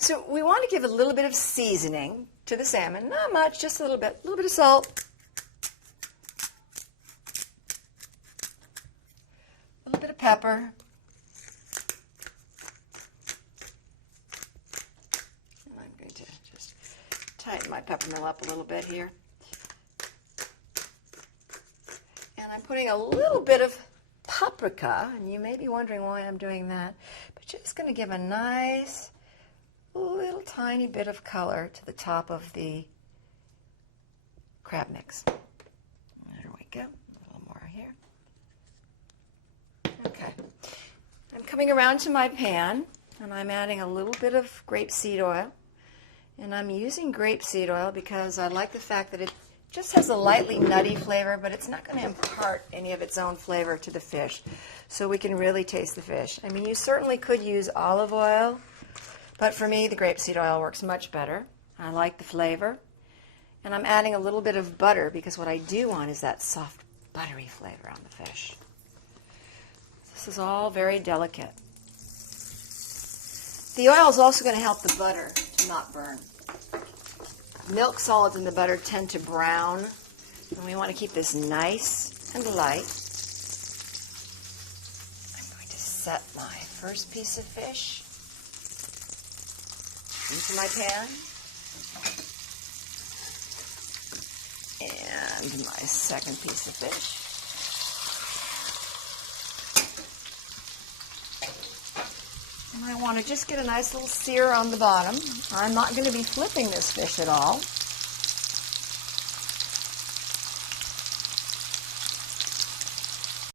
So we want to give a little bit of seasoning to the salmon. Not much, just a little bit of salt. A little bit of pepper. I'm going to just tighten my pepper mill up a little bit here. And I'm putting a little bit of paprika, and you may be wondering why I'm doing that, but just going to give a nice little tiny bit of color to the top of the crab mix. There we go. A little more here. Okay. I'm coming around to my pan, and I'm adding a little bit of grapeseed oil. And I'm using grapeseed oil because I like the fact that it just has a lightly nutty flavor, but it's not going to impart any of its own flavor to the fish. So we can really taste the fish. I mean, you certainly could use olive oil, but for me, the grapeseed oil works much better. I like the flavor. And I'm adding a little bit of butter because what I do want is that soft, buttery flavor on the fish. This is all very delicate. The oil is also going to help the butter to not burn. Milk solids in the butter tend to brown, and we want to keep this nice and light. I'm going to set my first piece of fish into my pan, and my second piece of fish. And I want to just get a nice little sear on the bottom. I'm not going to be flipping this fish at all.